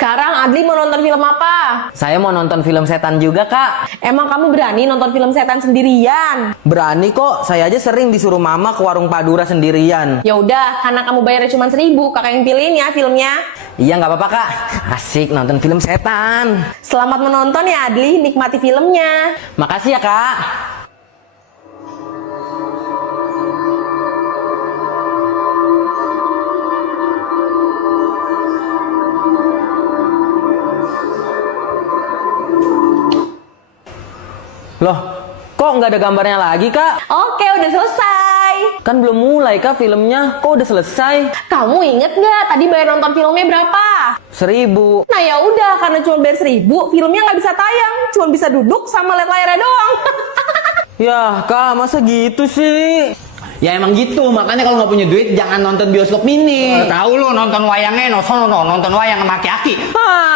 Sekarang Adli mau nonton film apa? Saya mau nonton film setan juga, Kak. Emang kamu berani nonton film setan sendirian? Berani kok, saya aja sering disuruh mama ke warung Padura sendirian. Ya udah, karena kamu bayarnya cuma 1.000, kakak yang pilihin ya filmnya. Iya nggak apa-apa, Kak. Asik nonton film setan. Selamat menonton ya Adli, nikmati filmnya. Makasih ya, Kak. Loh, kok nggak ada gambarnya lagi, Kak? Oke, udah selesai. Kan belum mulai, Kak, filmnya. Kok udah selesai? Kamu inget nggak tadi bayar nonton filmnya berapa? 1.000. Nah ya udah, karena cuma bayar 1.000, filmnya nggak bisa tayang, cuma bisa duduk sama lihat layarnya doang. Ya, Kak, masa gitu sih? Ya emang gitu, makanya kalau nggak punya duit jangan nonton bioskop mini. Tahu lu nonton wayangnya, nonton wayang sama aki-aki. Ah,